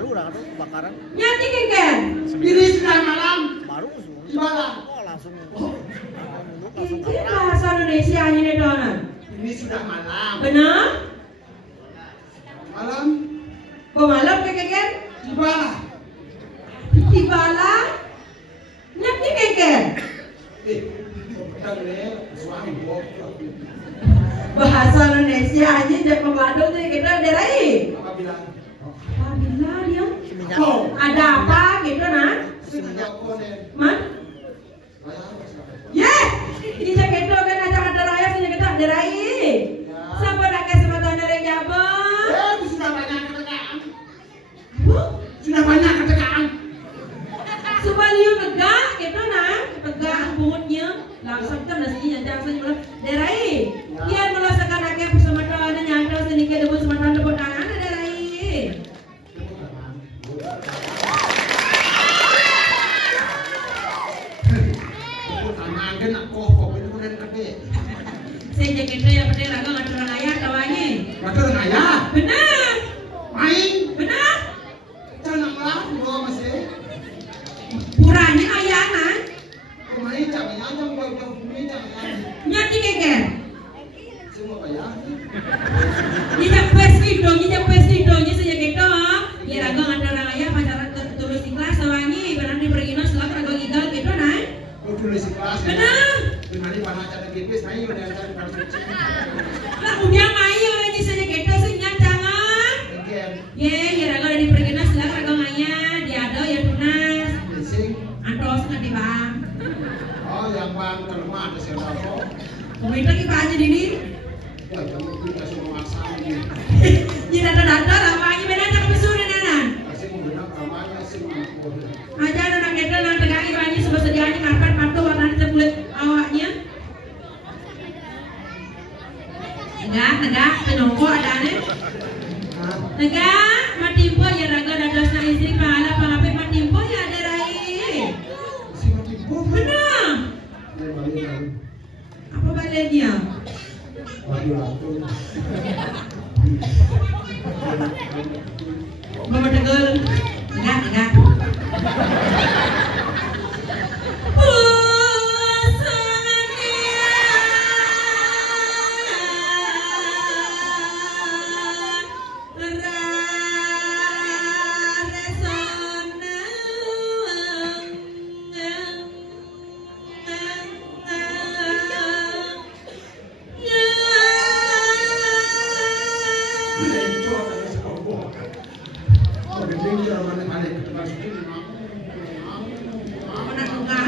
baru lah tuh kebakaran. Nyati keken. Ini sudah malam. Baru Gimana? oh langsung Ini bahasa Indonesia ini donan. Ini sudah malam. Benar? Malam. Pemalam keken? Gimana? Tibala. Nyati keken. Suami bok. Bahasa Indonesia aja jak pemadu tuh kita derai. Apa bilang? Apabila dia seminyak. ada apa gitu nah? Seminyak konen. Man? Ya, ini jaket itu kan ada raya sih kita derai. Siapa nak kasih mata dari Jabon? Sudah banyak ketekaan. Bu, Sudah banyak ketekaan. supaya liu tegak gitu nah, tegak bunutnya. Langsung kan nasinya jangan saja derai. Kian merasakan akeh bersama ada nyantol sedikit debut sematan debut tangan ada derai. Tangan kan nak kok itu kan gede. Saya jaket yang pada lagu ngatur ayah tawanya. Betul enggak ya? Benar, Main. benar. Jangan malam dua masih. Puranya ayah nah. Main jangan nyantong jauh bumi jangan. Nyati keken. Semua bayar. Jejak pes videonya saya gitu. Ya rago ngatur ayah pacaran tulus ikhlas tawanya. Berarti perginos selak rago igal gitu nah. Kau tulis kelas. Benar. Dimana mana cara tipis main udah cari pada suci. Lah udah main orangnya saya gitu senyap jangan. Mungkin Ya rago dari perginos selak rago ayah. Diado ya tunas. bising. Antos nggak bang. Oh yang bang kelemahan ada siapa? Komentar kita aja dini. Ya kamu kita semua maksa ini. Jadi data apa aja beda tak kesulitan nanan. Masih menggunakan namanya sih mampu. Aja anak kita nang tegang ibaratnya sebab sedianya karpet patuh warna kulit awaknya. Negak, penunggu ada nih. Negak, matimpo ya raga dados na istri pahala pangapit matimpo ya ada rai. Si mampu. Benar. Apa baliknya? Waduh langsung. Mama tegel. Negak.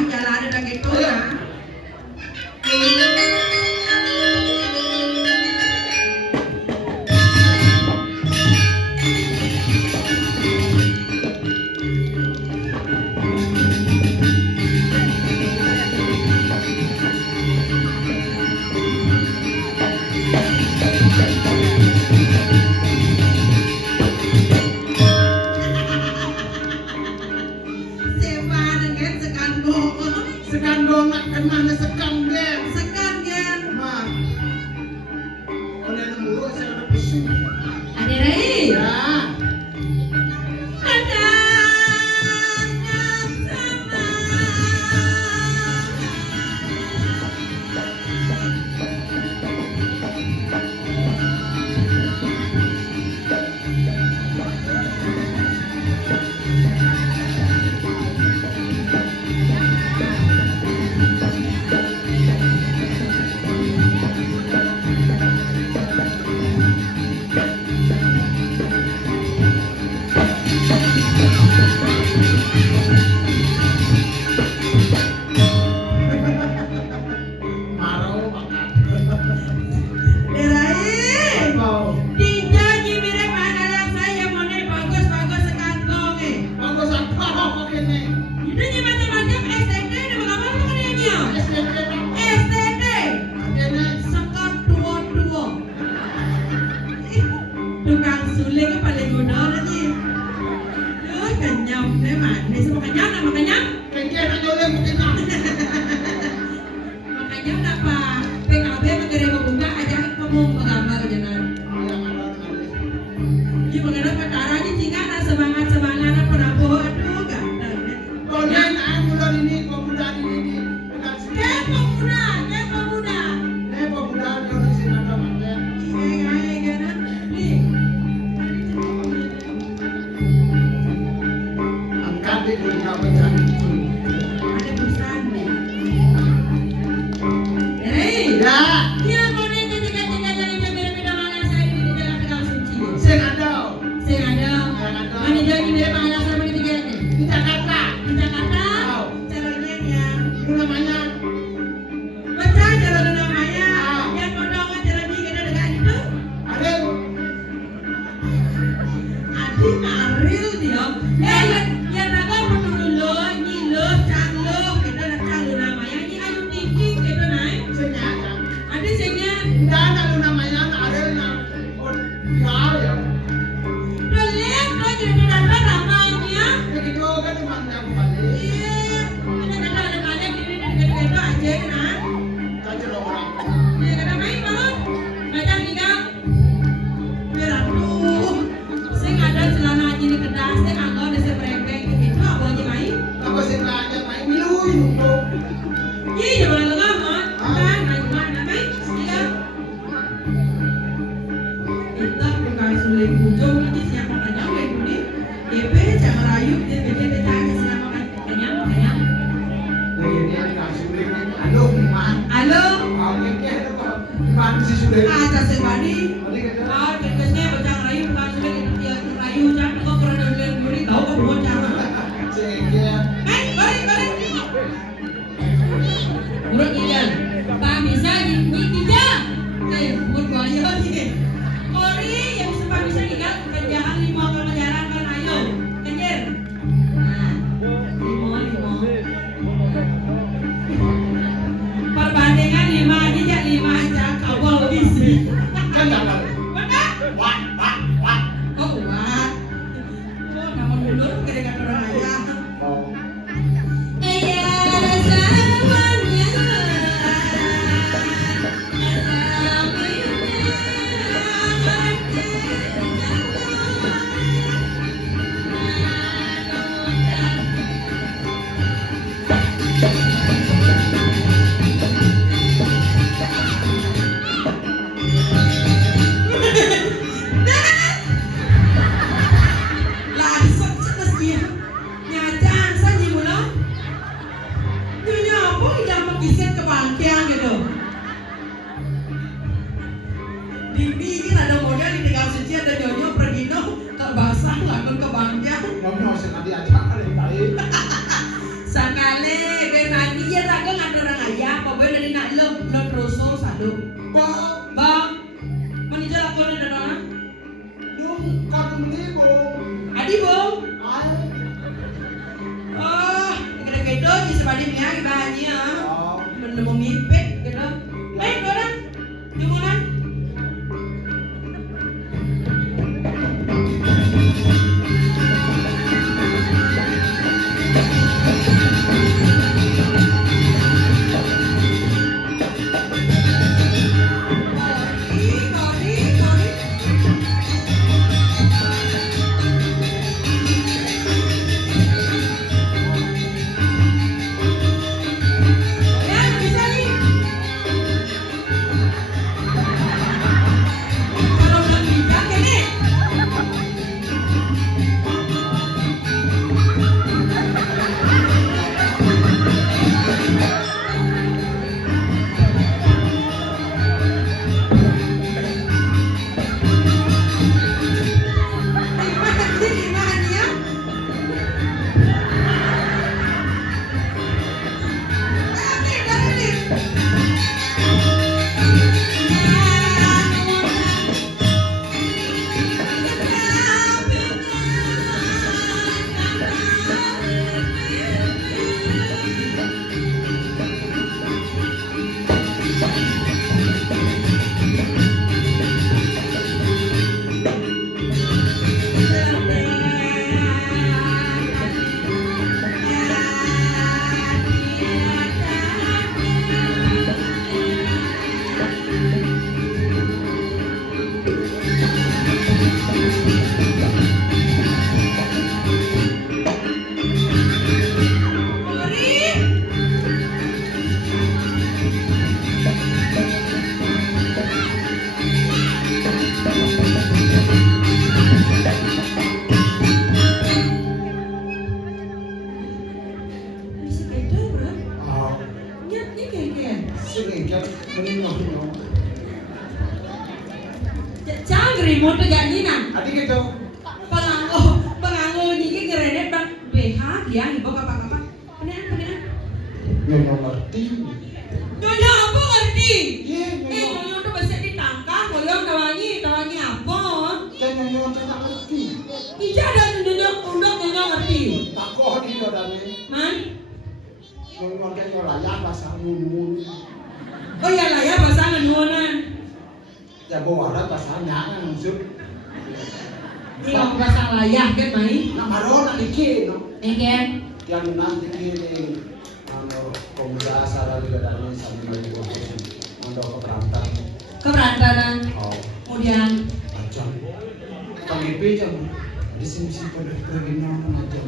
Jalan ada gitu ya. Sekan dong nak kenanya sekan gen. Sekan gen. Mah. Oleh nemburu saya ada pusing. Ada rai. Ya. Ada sama. Marau makan. Derai. Mau. Dijanji mirip mana yang saya mau nih bagus sekantong eh. Bagus apa kok ini? Itu nih macam-macam STD ada bagaimana maknanya? STP Pak. STD. Akhirnya Sekat dua. Tukang suling paling guna nanti. Kenyang deh manis sama kenyang. kengkeh aja oleh mungkin nak. Makanya kenapa PKB mengirim membuka ajak kamu menggambar jangan. Yang ada. Jadi mengenai perkara ini jika ada semangat mesti sudah. Aja sebadi. Tadi kan. Ah, biasanya bocah rayu bukan sudah kita rayu jangan kau pernah lihat duri tahu kau bocah. Ceknya. Balik. Urut ikan. Tak bisa tiga. Urut buaya ni. Ori yang sempat bisa ikan kerjaan lima kemenjaraan kan ayo. Kejar. Nah, lima. Perbandingan 5 aja 5 aja kawal isi. Kan dapat. Benar? Wat. Oh, wah. Oh, namun dulu kedekat orang ayah. Oh. Ayah semuanya. Langsung cepat dia. Nyajang saja mula. Nyonya apa tidak mengisir ke bangkian gitu. Dibikin ada model di tinggal suci ada nyonya pergi no ke basah langsung ke bangkian. Ngomong sekali aja kali baik. Sakale berani ya tak kan ada orang ayah apa boleh dari nak lo terus satu. Bang, mana jalan kau ni dah? Yung kadang libo. Adi bang. Ay. Oh, kena di sebadi miang bahannya. Oh. Menemu mipet gitu. Baik orang. Gimana? Ya, bisa nih. Kalau belum bisa, kene. Gimana ya? Oh. Sini kan menengok. Jangan remote jadi nang. Adik gitu. Penganggo ni kerenet bang BH dia ni bawa apa? Peneran. Nyonya ngerti. Nyonya apa ngerti? Ye, Nyonya tu pasti ditangkap, bolong tawangi apa? Dan nyonya tak ngerti. Ija ada nyonya undang nyonya ngerti. Takoh di dadane. Man? Nyonya kan layak bahasa ngun. Oh ya lah ya bahasa nuonan. Ya bawa bahasa nyangan maksud. Iya bahasa layak kan mai? Nak marona iki no. Eken. Yang nanti ini pemuda salah juga dari sambil mandau Keberantaran. Oh, Kemudian macam KGP jam di sini pada keringan macam.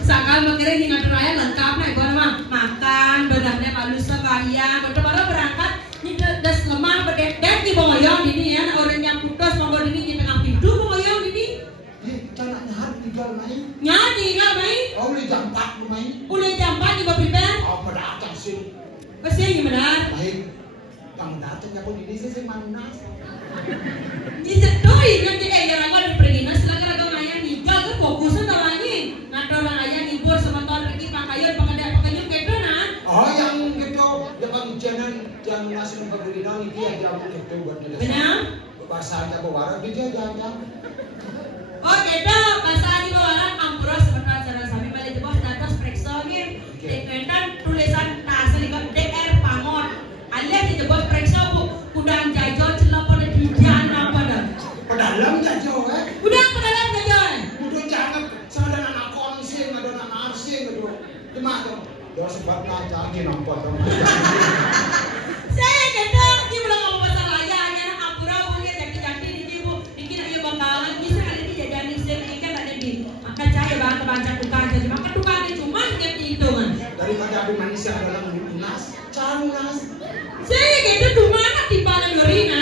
Sakal mengira di ngatur raya lengkap nih gua mah makan benarnya malu sebaya betul-betul berangkat ini das lemah berdek di boyong ini ya orang yang putus mau ini di tengah pintu boyong ini Kita nak nyahar tinggal main. nyati nggak mai Oh, boleh jam 4 main. udah jam 4 di bapak Oh, pada atas sih. pasti gimana Baik. Kang datang hanya pun ini sih manas. Doi nanti yang aku pergi nas laga ayah nigal ke fokusnya tawanya ngadoran ayah nibur sama tahun lagi pakaian pakaian gitu nah. Oh yang gitu yang channel yang ngasih pemberian ini dia jamu itu buat dia. Benar? Bahasa aja bawa dia jajan. Oh gitu bahasa di bawah ampura sebentar cara sami balik bos datos periksa gitu. Dengan tulisan tas lihat DR Pamor. Alias di bos periksa bu kudang jajo celap pada dijan apa dah. Pedalam jajo Kudang pedalam jajo. Udah jangan sama dengan anak konsing, ada anak arsing gitu. Cuma dong, dia sebab ngaca nampak dong. Saya kadang dia bilang ngomong masalah ayahnya nak ampura punya jaki-jaki di ibu dikira ia bakalan bisa kali ini jadi saya ikan ada di akan cahaya baca tukang jadi maka tukangnya cuma dia hitungan. Daripada abu manusia dalam lunas, canas. Saya gitu tuh mana timbangan Lorina?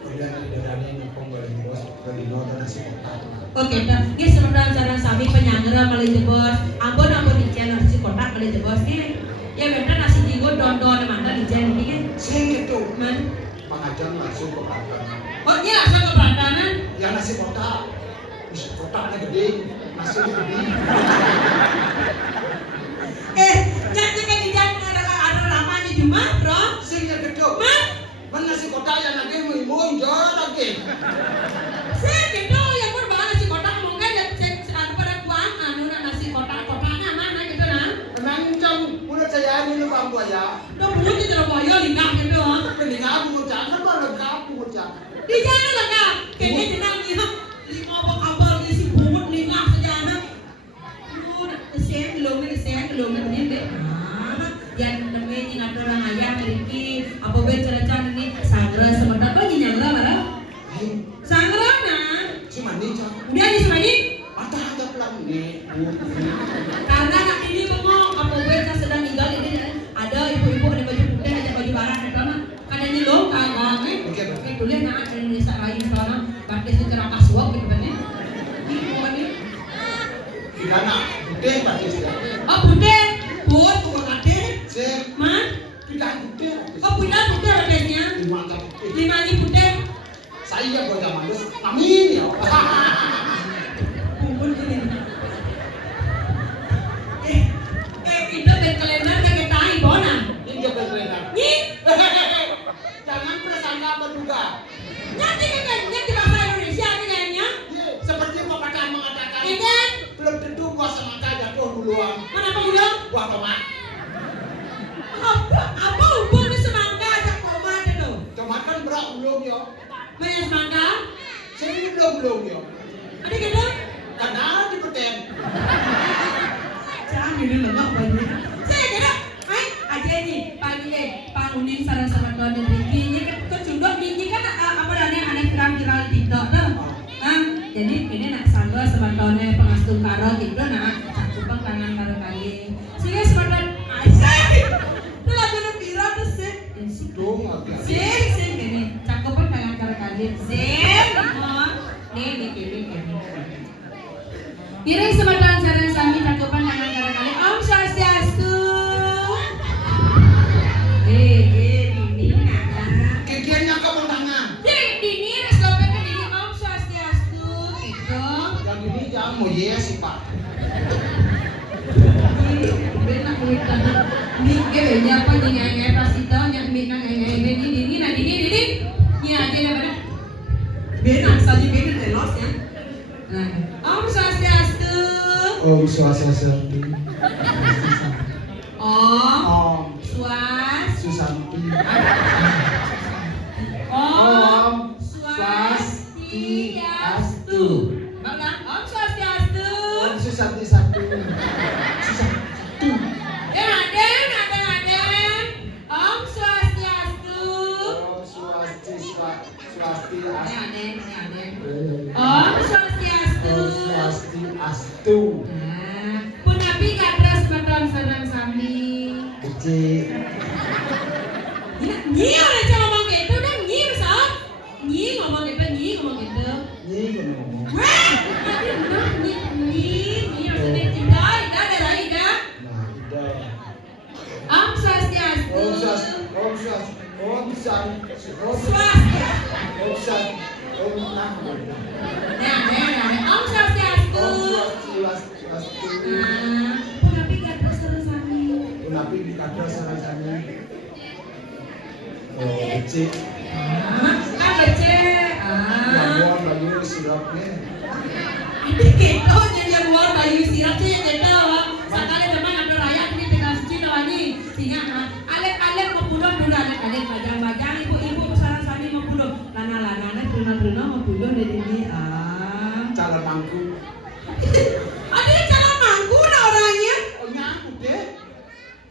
Kemudian dari ngepong dari bos, dari nota nasi kotak. Oke, dah. Ini sebenarnya cara sami penyangera Malaysia bos. Ampun di channel nasi kotak Malaysia bos ini. Ya benar nasi jigo don mana di channel ini kan? Saya gitu, Man. pengajian langsung ke peradaban. Oh iya langsung ke peradaban. Ya nasi kotak, kotaknya gede, nasinya gede. Jangan kan di channel ada ramanya cuma, bro. Saya gitu, Man. nasi kotak yang lagi mau lagi. Saya gitu yang berbahasa nasi kotak mungkin ya ada pada kuang nasi kotaknya mana gitu nah. Macam udah saya ini bang buaya. Dong mungkin tidak boyo lingkar gitu ah. Kelinga aku jangan baru aku jangan. Di sana lah kak, kayaknya jenang lihat 5 kabel isi bungut lingkar sejana. Sen belum ini deh. Yang namanya ni nak orang ayah meriki apa bercerita ni sangra sebentar apa nyangra mana? Sangra nah. Si mandi jangan. Dia di sini. Ada pelan ni. Karena nak ini ngomong apa beta sedang tinggal ini ada ibu-ibu ada baju putih ada baju barat ada mana ada nyilong kagak oke tulis nak ada Indonesia lain sana pakai secara kasual gitu kan ya ini pokoknya Tidak nak putih pasti sudah. oh putih buat bukan ada Sih. man Tidak putih. oh putih ada biasanya 5 putih. 5 ni putih Saya buat zaman dulu. Amin ya. kumpul ini itu kalender kayak tai bona Ini dia berkelana. ni Jangan prasangka berduga. nanti bahasa Indonesia kayaknya Seperti pepatah mengatakan. ini Belum tentu buah semangka jatuh duluan. kenapa udah Buah tomat. apa umpur di semangka ada tomat itu Tomat kan berak belum ya. banyak semangka Saya ini belum ya. ada gitu Karena dipeten. jangan gini loh apa ini saya kira aja nih pagi deh pangunin sarang-sarang tuan dan Ricky ini kan kecundok ini kan apa aneh viral di TikTok tuh jadi ini nak sandal sama tuannya pengastung karo gitu nah cakupang tangan karo kali sehingga sebentar itu lagu viral tuh sih Dong agak. sih gini cakupang tangan karo kali sih nih Piring sebentar sarang sami cakupan tangan karo kali Om Swastiastu. Dini nah. Kikiannya kamu tangan. Dini restopen ke dini Om Swastiastu gitu. Yang ini jamu ya sih Pak. Benak kulit tadi. Ni kayaknya apa nyanyi pas itu nyanyi nyanyi dini nah dini. Ni aja dah pada. Benak saja benak telos ya. Nah, Om Swastiastu. Om Swastiastu. Om Swas Susanti. Om Swastiastu. Bang, Om Swastiastu. Om Susanti satu. Aden. Om Swastiastu. Om Swasti Aden. Om Swastiastu. Om Swastiastu. Nah, punapi kadras beton sareng sami. Kecil. Nyi orang cuma ngomong gitu dan nyi sob. Nyi ngomong gitu. Ini kan ngomong. Wah, nyi maksudnya Ida adalah Ida. Nah, udah. Om Swastiastu. Om San, Swastika. Om San, Om Namo. Nah, Om Swastiastu. Om Swastiastu. Punapi gadra sareng sami. Punapi gadra sareng sami. Oh, becik. Becik. Yang bayu sirapnya. Ini keto jadi luar bayu sirapnya yang keto. Sakali teman ada rakyat ini tinggal Cina lagi. Tinggal alek-alek mau pulang dulu alek-alek bajang-bajang ibu-ibu sareng sami mau pulang. Lana-lana truna-truna mau pulang dari ini. Calon mangku. Ada calon mangku nah orangnya. Oh nyangkut deh.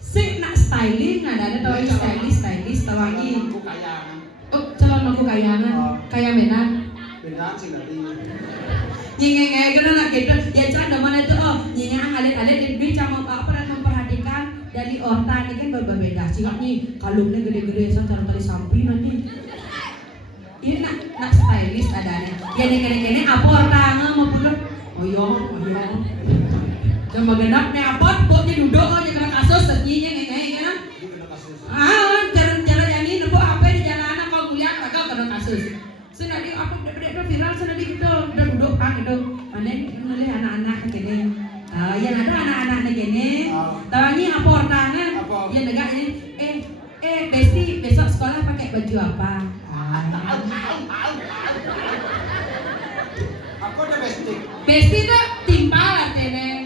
Sing nak styling ada tahu stylist tahu lagi. Mangku kayangan. Oh calon mangku kayangan kayak menan. Benar sih tadi. Nyengeng gitu nak gitu. Ya canda mana itu nyengeng alit-alit dia cuma memperhatikan dari ortan ini kan berbeda. Jika nih kalungnya gede-gede cara tali samping nanti. Ini nak stylist adanya. Ya kene apa ortan mau pulang. Oh iya. Dan bagenap nih apa pokoknya duduk aja kena kasus nyengeng kan. Cara jadi nempo apa di jalanan kalau kuliah kagak kena kasus. Senadi apa udah viral senadi gitu udah duduk gitu. Mana mulai anak-anak gini. Yang ada anak-anak gini. Tahu ini apa orangnya? Ya negak ini. Besti besok sekolah pakai baju apa? Aku udah besti. Besti itu timpal artinya.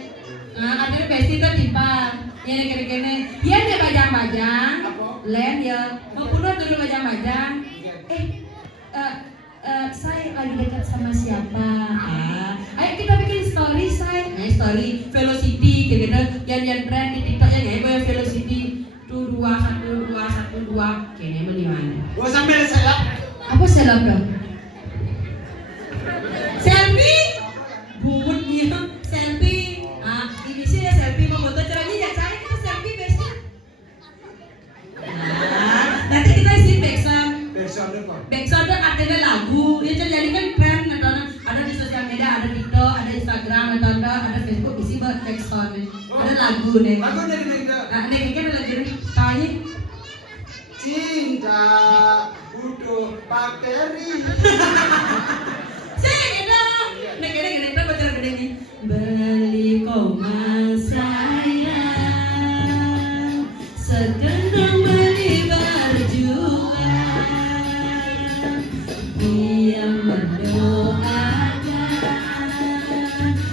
Artinya besti itu timpal. Ya gini. Ya dia bajang-bajang. Len ya. Mau pulang dulu bajang-bajang. Saya lagi dekat sama siapa? Ayo kita bikin story saya. Nah, story Velocity gitu. Yang trend di TikTok ya kayak Velocity 121212 kayaknya mau di mana? Gua sambil selap. Apa selap dong? Selfie? Bubut dia selfie. Ini sih ya selfie mau foto caranya ya saya kita selfie besok. Nanti kita isi backsound. Backsound ada lagu, ya jadi kan tren ada di sosial media, ada TikTok, ada Instagram, ada Facebook isi backsound, ada lagu nih. Lagu dari negara. Nah, nih kan ada lagu nih, tanya. Cinta butuh bakteri. Saya gitu, nih kita baca lagu ini. Beli koma sayang, segenggam beli berjuang. Dia mendoakan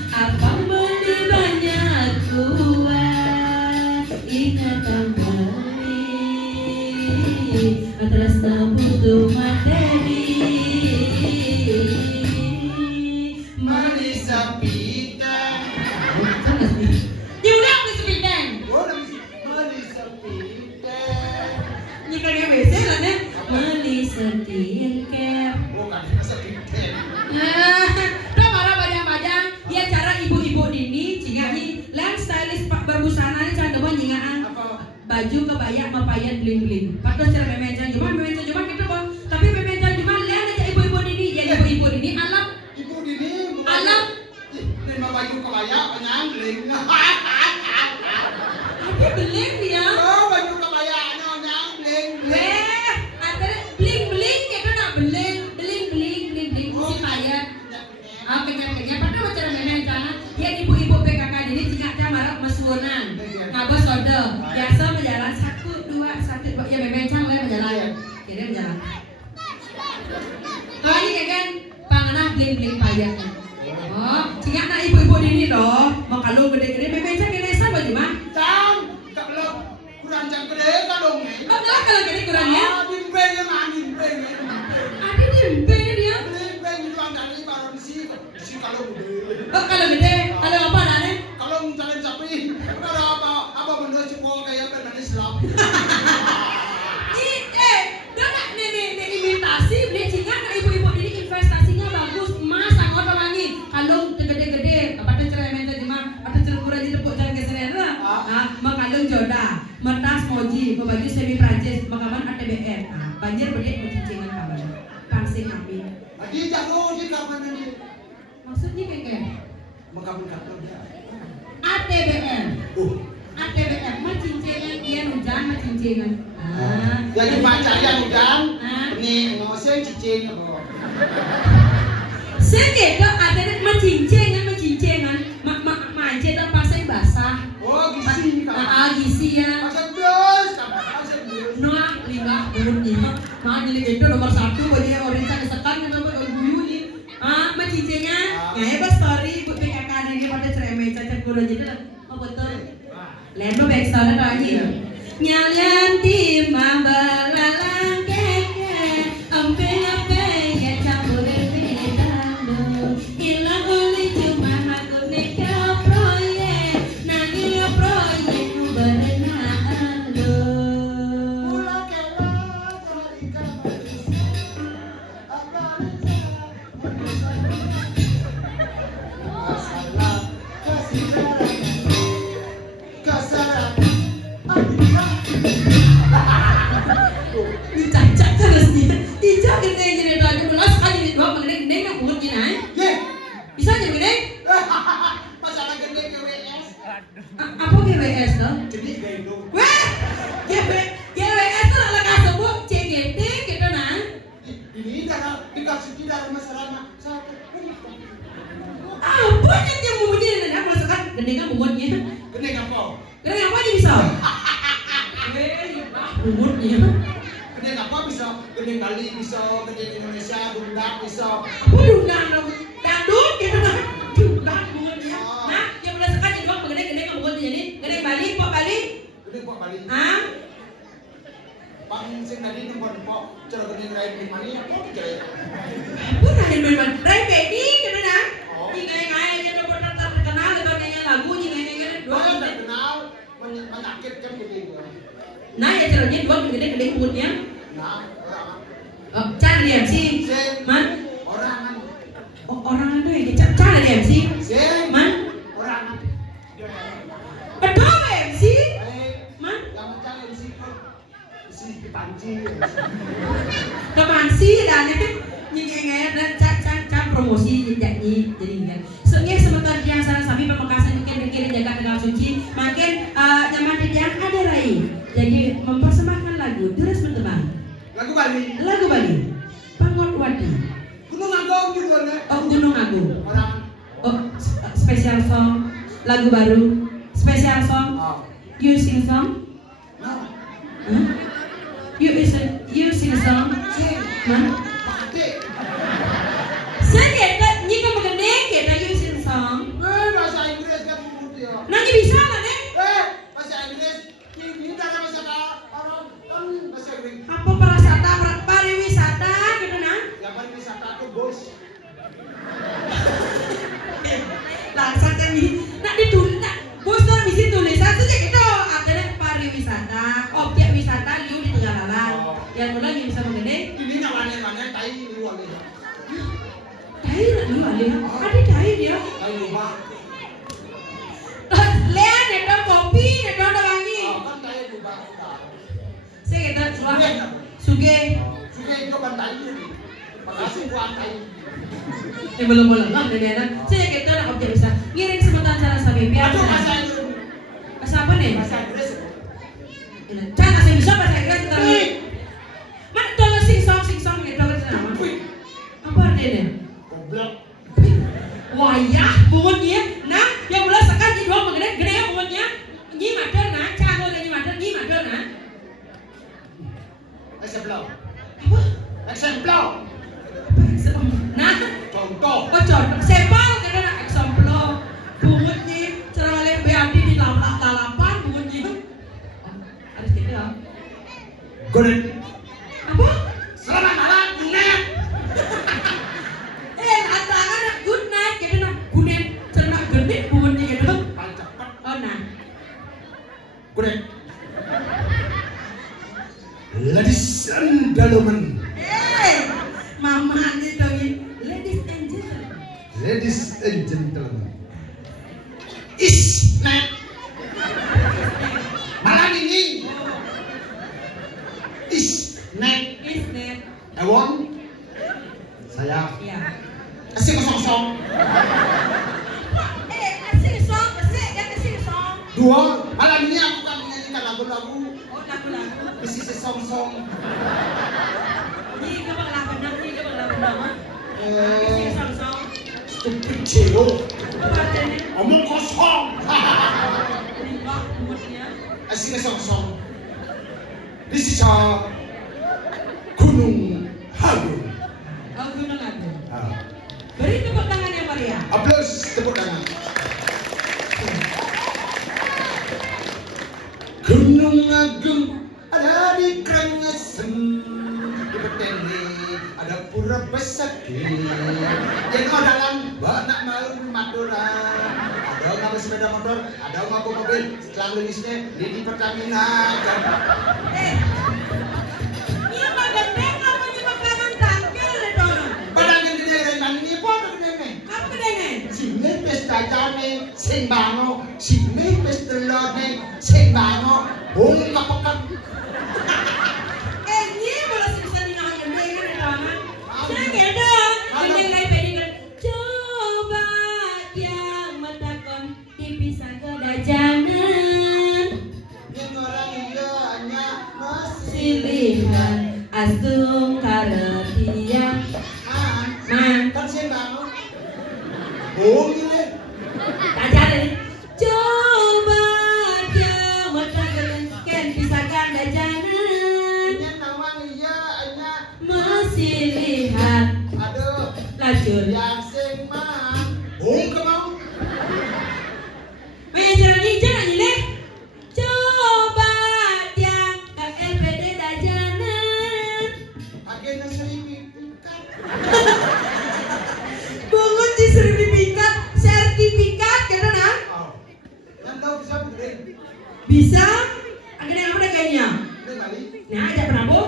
apa beli banyak kuat. Ingatan beli terus butuh materi. Manis sepiteng. Diulang di sepiteng. Manis sepiteng. Ini kayak WC lah nih. Manis skincare. Bukan sepiteng. Udah marah bajang-bajang. Ya cara ibu-ibu dini jika nih lain stylist pak berbusana ini cara doang jingaan baju kebaya mapayan bling-bling. Padahal cara memejan cuma kita kok. Tapi memejan cuma lihat aja ibu-ibu dini. Jadi ibu-ibu dini alam. Ibu dini Alam. lima baju kebaya penyangling. Apa beling dia? Oh baju kebaya nyangling. Weh, antara bling-bling itu nak beling si payat. Kenyang. Padahal cara memejan ya ibu-ibu PKK dini jika dia marah mesuonan. Ngabos sodo. Biasa menjalan 1 2 1 ya memejan lah menjalan. Kira menjalan. Tahu ini kan panganah bling-bling payat. Oh, jika nak ibu-ibu dini doh, mau kalau gede-gede memejan kena esa baju mah. Cang, kalau kurang cang gede kadong nih. Betul kalau gede kurangnya. Dimpeng yang dimpeng. Ada dimpe dia. Dimpeng itu angkanya baru di kalau gede. Oh kalau gede, kalau apa adanya? Kalau misalnya sapi, kalau apa benda cepol kayak kan Islam. Dia nak nih imitasi beli cina nak ibu-ibu ini investasinya bagus emas sangat lagi kalung gede-gede apa tuh ceremen tadi mah atau cerukuran di tepuk dan kesenian lah makalung joda mertas moji baju semi Prancis makaman ATBM banjir bedek mencincingan kabar pangsing api Di jauh di kapan ini? maksudnya kayak Makamun kapan dia? ATBM mah cincingan iya hujan mah cincingan Jadi pacarnya udan, Ah. ini ngoseng cicing apa? Saya kira ada mencincang, manje dan pasang basah. Oh, gisi kan? Gisi ya. Pasang bros, pasang bros. Noah lima bunyi. Jadi itu nomor 1 bagi orang yang sekan yang apa guyu ni. Mencincangnya, ya hebat story buat PKK ini pada ceremai cacat kulo jadi lah. Oh betul. Leno back story lagi. Nyalian timah belalang keke, ampeng ya campur pedalo. Ilang uli cuma aku neka proyek, nangis proyek ku berenalo. Pulang kelah cari kabar, akan masalah kasaran. Cacat terusnya. Tidak gede jadi tadi belas aja di dua gede nak buat gini. Ye, Bisa jadi gede? masalah gede GWS. Apa GWS tuh? Gede gede. Wah, GWS tuh adalah sebut CGT gitu nah. Ini darah dikasih darah masalahnya satu. Apa yang dia mau jadi dan aku rasakan gede kan bobotnya. Gede apa? Gede apa aja bisa? Bobotnya. Gede apa bisa? Gede Bali bisa, gede Indonesia, Dundang bisa. Aku dundang dangdut gitu nah. Dundang bobotnya. Nah, yang merasakan jadi bang gede kan bobotnya jadi gede Bali, Pak Bali. Gede Pak Bali. Ah, Pak sing tadi nempok cara gede lain di mana ya? Kok kira ya? aku nahin memang. Rai Pedi gitu nah. Ngai dia udah terkenal dengan nyanyi lagu nyanyi dua. Saya udah kenal menyakitkan gede gua. Nah ya caranya dua gede kulitnya. Nah, orang Cara dia sih, Sen, man. orangan. Orang ada yang cara dia sih, Sen, man. orangan. Betul sih, Baik, man. yang mencari si dipancing. Teman sih dan itu nyanyi dan cara promosi nyanyi jadi ingat. Soalnya sebentar yang salah sami pemekasan mungkin jaga tegal suci, makin nyaman yang ada rai. Jadi mempersembahkan lagu terus berteman. Lagu Bali. Lagu Bali, Pangot Wadi, Gunung Agung juga nih. Gunung Agung. Orang. Special song, lagu baru, special song. Oh. You sing song? Nah, Huh? You sing song? Sen, Mana? pakai. Saya kita nyika begini kita you sing song. Bahasa Inggris kan putih ya. Nanti bisa lah nih. Bahasa Inggris. Ini dalam bahasa orang kan bahasa Inggris. Apa pariwisata, pariwisata gitu nah? Yang pariwisata itu bos. Langsung kan ini. Nak ditulis, nak bos tuh bisa tulisan saja gitu. Akhirnya pariwisata, objek wisata liu di Tegalalang. Yang mulai yang bisa begini. Ini namanya tai luar nih. Dai nak liu ada. Ada dai dia. Tai luar. Lihat ada kopi, ada wangi. Kan tai luar. Saya kata suge. Sudah itu kan tai ini. Makasih buat tai. Belum lah dan saya kata nak objek bisa. Ngiring sebutan cara sabi biar. Aduh bahasa Inggris. Bahasa apa nih? Bahasa Inggris. Cara saya bisa bahasa Inggris tapi. Mana tolong sing song gitu kan nama. Apa artinya? Goblok. Wayah bunyinya. Nah, yang mulai sekarang di dua gede bunyinya. Nyi madar nah, cara nyi madar nah. Exemplar. Apa? Exemplar. Nah, Contoh. contoh sepal kena nak eksemplar. Bunyinya cara oleh BAD di lalapan bunyinya. Harus gitu ya. Good. Apa? Selamat malam, Net. Antangan nak good night gitu nak. Kunen cernak genit bunyinya gitu. Paling cepat. Oh nah. Good. Ladies and gentlemen. Mama ni dongin. Ladies and gentlemen. Ladies and gentlemen. Is Net. Malam ini. Is Net. Is that? Ewon. Saya Ya. kasih kosong-kosong. Kasih song, kasih song. Dua. Malam ini aku akan menyanyikan lagu-lagu Oh lagu-lagu. This is a song Nhi các bạn làm vận động, Nhi các bạn làm vận động á. Cái gì sòng sòng? Stupid Ciro. Các bạn tên ấy. Omong kosong. Đi bọc một nhá. Asing song. This is Gunung Hagung. Oh, Gunung Agung. Ah. Beri tepuk tangan yang meriah. Aplaus tepuk tangan. Gunung Agung ada di Karangasem, di Petani ada pura besaki. Yang odalan banyak malu Madura. Ada nggak bersepeda motor, ada nggak bawa mobil. Setelah lulusnya di Pertamina. Eh, ini apa gendeng apa ini makanan tangkil deh dong? Padang yang gede rentan ini apa ada gede? Apa gedengnya? Sini pesta jane, sing bango, sini pesta lone, sing bango, bung kapekat. Eh, ini malah bisa dinahan gendeng deh dong? Saya gedeng, gendeng lain peding. Coba yang matakon dipisah ke dajanan. Yang orang iya hanya masih Silihan astung karetian man kan sing bango, bung ini. dajanan. Coba yang matakon ken pisahkan dajanan. Yang nawang iya hanya Masih lihat aduh lajur yang sing mang, bung kemau. Main jalan hijau nih. Coba yang ke LPD dajanan. Agenda sertifikat. Bungut di sertifikat gitu nah. Oh, yang tahu bisa benerin, Bisa ada yang apa kayaknya. udah kali. Nah, ajak Prabowo,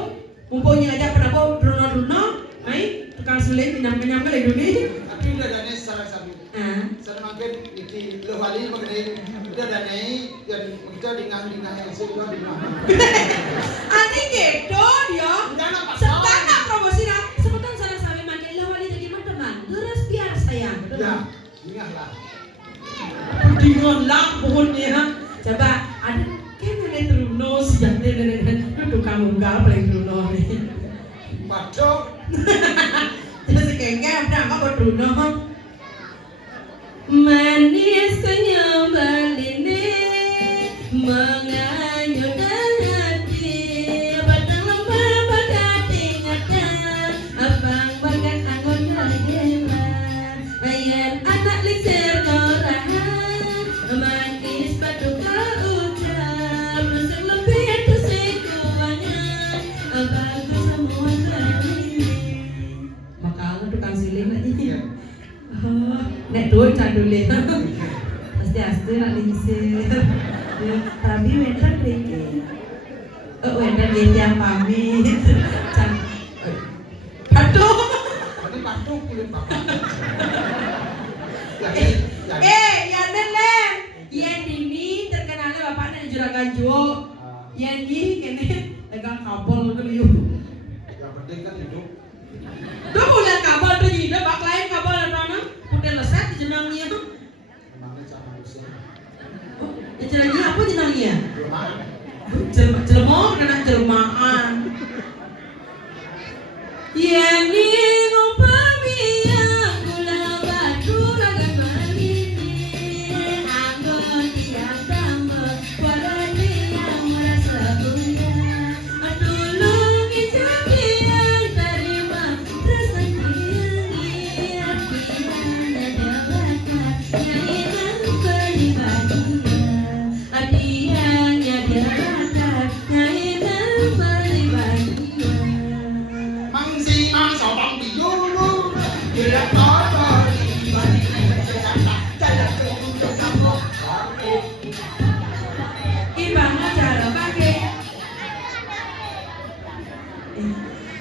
mumpungnya ajak Prabowo Bruno, main tukang sulit pinjam-pinjam ke Indonesia. Tapi udah dana secara sabi. Ah, Sana makin di lewali mengenai udah danai dan kita dengan yang sehingga di mana. aneh gitu dia. Udah apa? Sekarang promosi dah. Sebutan salah sampai makin lewali jadi teman. Terus biar sayang. Ya, ingatlah. Dingon lang pokoknya. Coba ada kan nenek Bruno sejak nenek tukang unggal paling Bruno nih. Waduh, Jadi kayaknya ada apa buat Bruno? Manis senyum baline menganyurkan hati. Batang lembar bakat ingatan abang bakat anggun bergeman. Ayan anak lingsir norahan manis batu keucap rusuk lebih pusing kuangan abang semua terima. Bakal tukang siling lagi. Oh, nek duit tak dulu pasti nak lingsir. Ya, tapi wetan riki. Wetan yang pamit. Aduh. ini patuh kulit bapak. Ya, Ya nenek. Yang ini terkenalnya bapaknya di Juragan Jo. Yang ini kene dagang kabel ke liu. yang penting kan hidup. Tuh udah kabel tuh jadi bak lain kabel ada udah leset di jenangnya tuh. Memangnya sama manusia. Di jenangnya apa jenangnya? Belum ada. Jelema anak jelmaan. Yani ngopami gula batu lagan marini anggon tiang tambah waran yang merasa bunda tulung ijakian terima rezeki hatinya ada bakat nyainan peribadian hatinya ada bakat nyainan peribadian. Mangsi masa bang dulu, dia apa di balik cerita, jalan ke ujung kamu. Gimana cara pakai?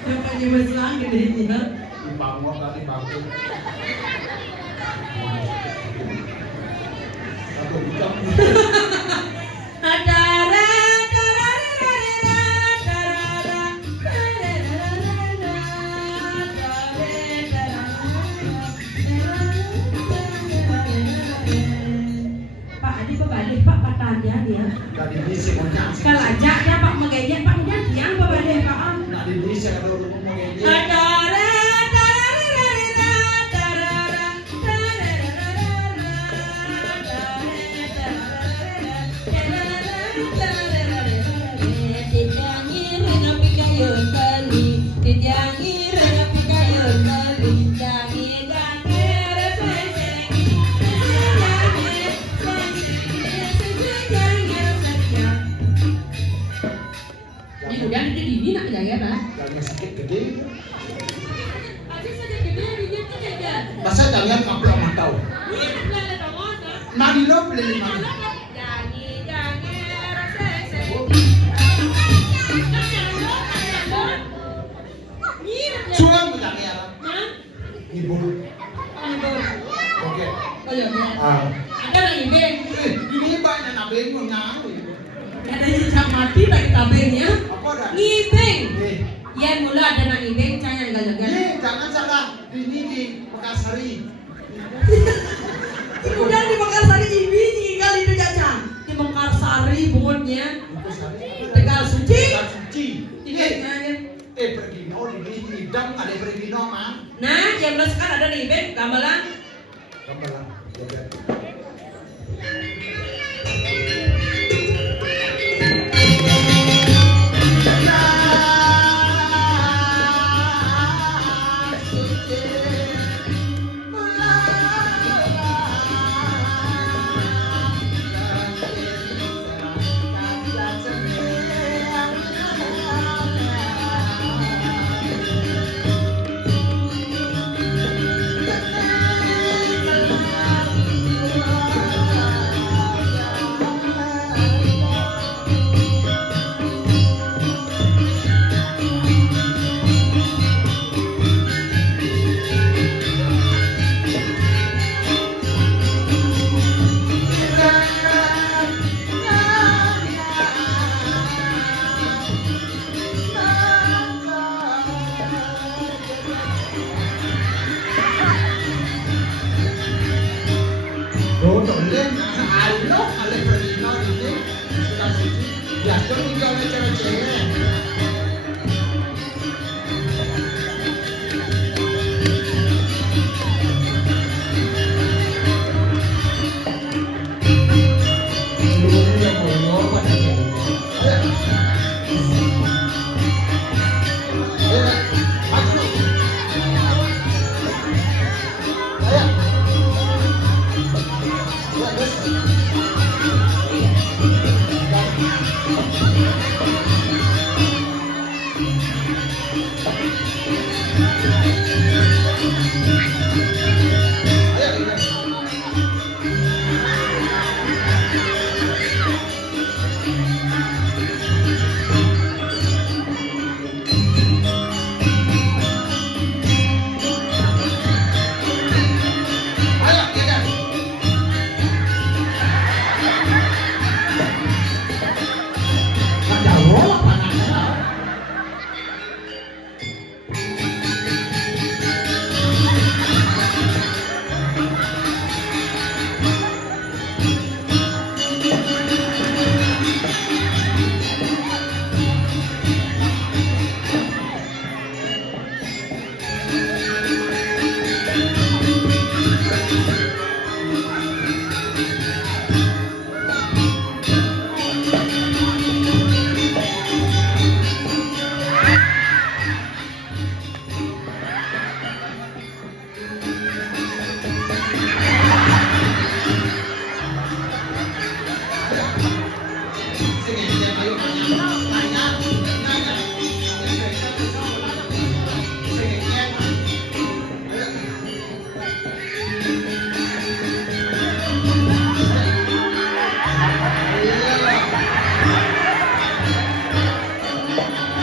Coba dimasukkan ke diri ya. Di bawah kali bangku. Satu bukan. Pak Adi pebalik Pak patahnya dia. Tadi ini sih mau nyangsi. Kalau aja ya Pak megajak Pak udah tiang pebalik Pak. Nah, pikayon kali Tijangi rega pikayon kali Jangi jangi reseseng Ini udah di sini nak jaga lah. Jangan sedikit gede. Aja saja gede ini tuh jaga. Masa jangan kaplok mantau. Ini nak ada mana? Nadi lo beli lima. Jangi jangi reseseng. Suang jangan ya. Hah? Ibu. Ibu. Oke. Oh ya. Ah. Ada nak ibeng. Ini banyak nabeng mengaruh. Ada yang mati tak kita bengnya. Apa dah? Ngibeng. Eh, Yan mula ada nak ngibeng jangan galagan. jangan salah. Ini di Mekarsari. Kemudian di Mekarsari ini tinggal di Jajan. Di Mekarsari bungutnya. Mekarsari. Tegal Suci. Suci. Ini Pergi no di hidang ada pergi no mah. Nah, yang belas kan ada nih, Beb, gamelan. Gamelan.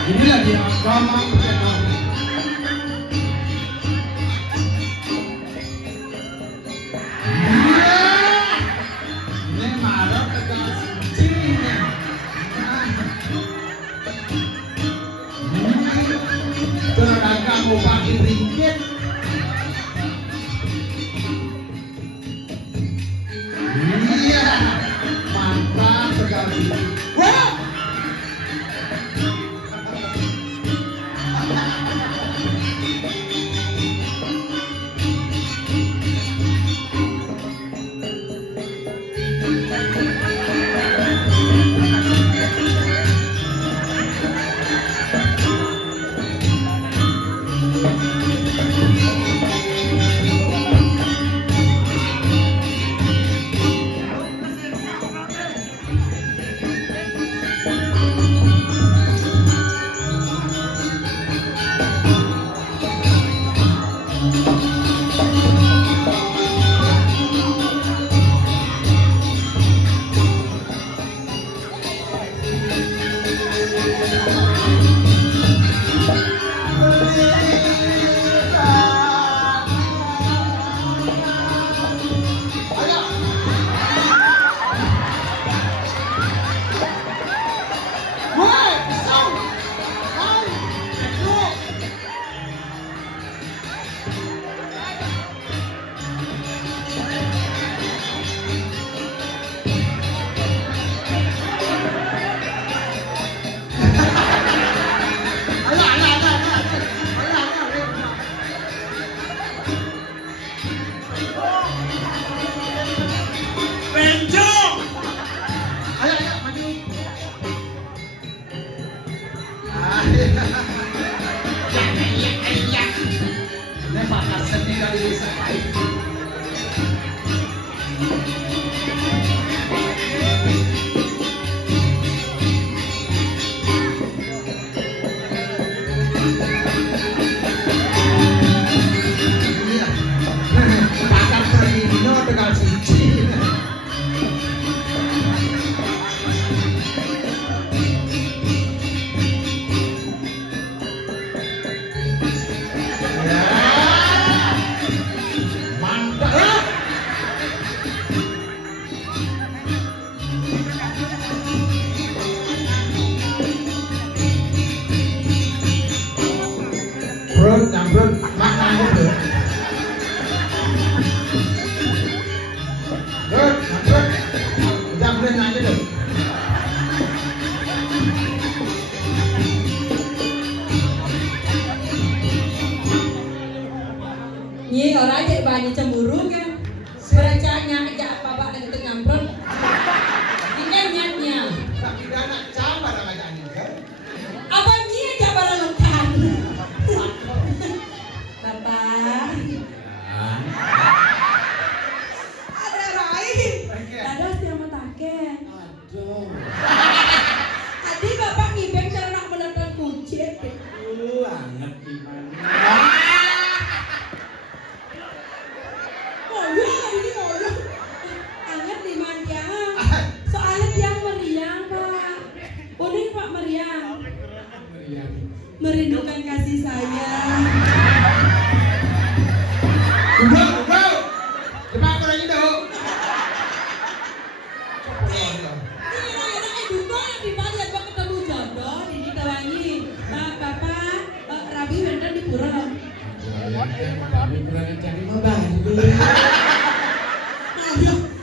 Inilah dia agama Vietnam. Ini marah tegal suci. Beragam mau pakai ringgit. Iya, mantap tegal suci. Wah! Ini pakar seni dari desa. Pakar Tradino Tegal Suci. Mantap. Bro, nyambrun, makannya bro. Bro, nyambrun. Nyambrun aja dong. Nyi orang jadi banyak cemburu kan. Beracanya aja apa dan itu nyamprot. Ini nyatnya. Tapi anak cabar sama jani kan? Apa nyi aja barang lengkap. Bapak. Ada Rai. Ada siapa take. Aduh. Tadi bapak ngibeng cara nak menonton kucing. Anget gimana? Ngoyo ini ngoyo. Anget di manjang. Soalnya tiang meriang pak. Udah pak meriang. Merindukan kasih sayang. Udah. Coba aku lagi dah. Ini dulu yang dibalik pak ketemu jodoh ini kawangi. Bapak Rabi bener di pura.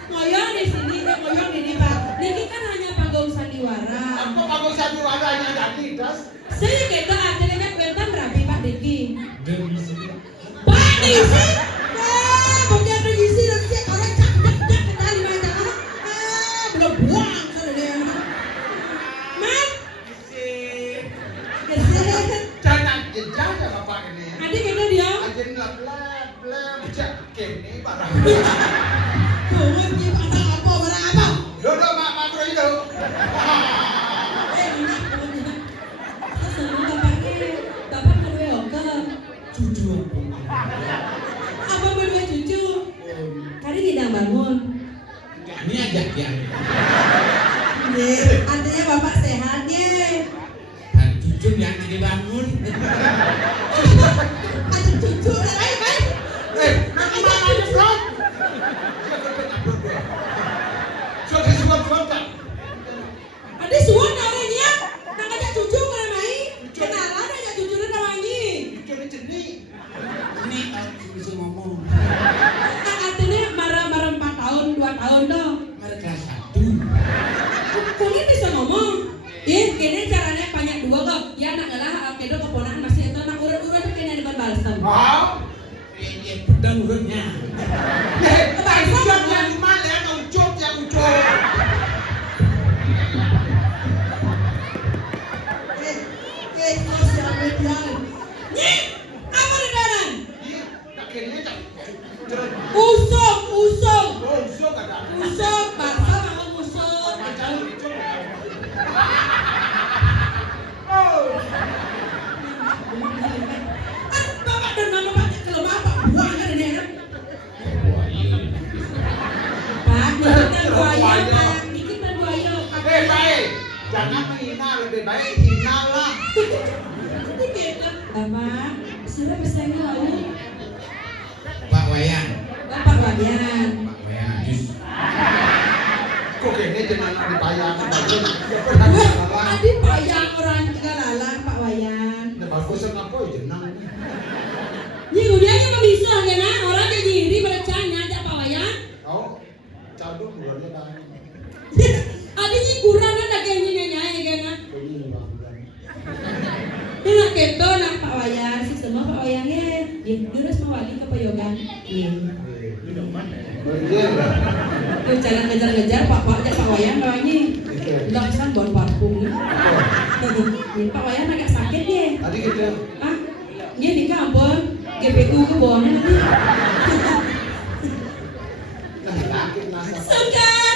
Ngoyong di sini, ngoyong di pak. Niki kan hanya panggung sandiwara. Apa kamu sandiwaranya jadi das? Saya kita akhirnya bentar Rabi pak Diki. Pak Diki. Pokoknya ada isi nanti orang cak kita di mana? Belum buang sana dia. Man. Geser. Jangan jejak ya bapak ini. Adik kita dia. Ajen lep cak kene barang. Bangun di mana apa mana apa? Dodo mak lagi dah. Enak pokoknya. Senang bapaknya. Bapak kedua oke. Cucu. Apa berdua cucu? Kali tidak bangun. Ini aja ya. Ye, artinya bapak sehat ye. Dan cucu yang dibangun. Ada cucu lain kan? Nanti mana aja bro? Sudah suap tak? Ada suan namanya. Nang ada cucu mana mai? Kenalan aja cucu na namanya. Cucu ini jenis. Ini aku bisa ngomong. Artinya marah-marah 4 tahun, 2 tahun dong. Mereka satu. Kulit bisa ngomong. Kini caranya banyak dua kok. Ya anak adalah kedo keponakan masih itu anak urut-urut kayaknya depan balsam. Wow. Ini pedang urutnya. Balsam yang di mana yang ucap yang ucap. Sosial media. Nih, apa di dalam? Tak kira tak. Usuk. Oh, so kata. Usuk, balsam aku usuk. Macam ucap. Oh. Bapak dan mama pak kalau bapak buang kan ini ya. Pak, dikit buaya, Pak. Dikit buaya. Baik. Jangan menghina, lebih baik hinalah. Bapak, sudah pesannya lalu. Pak Wayan. Bapak Wayan. Pak Wayan Ajus. Kok kayaknya jangan dibayangkan bagus. Adi payang orang tiga lalang Pak Wayan. Bagusan apa ya jenang. Ini udianya mah bisa ya nah orang kayak gini berecanya aja Pak Wayan. Kau cadung bulannya dah. Adi ini kurang ada kayak gini nyanyi kan nah. Ini bang. Ini keto nak Pak Wayan sih semua Pak Wayannya. Dia terus mau wali ke Payogan. Iya. Terus jalan ngejar-ngejar Pak Wayan bawanya. Udah kesan bawa parfum. Pak Wayan agak sakit ya. Tadi kita. Ah, nasa. Suka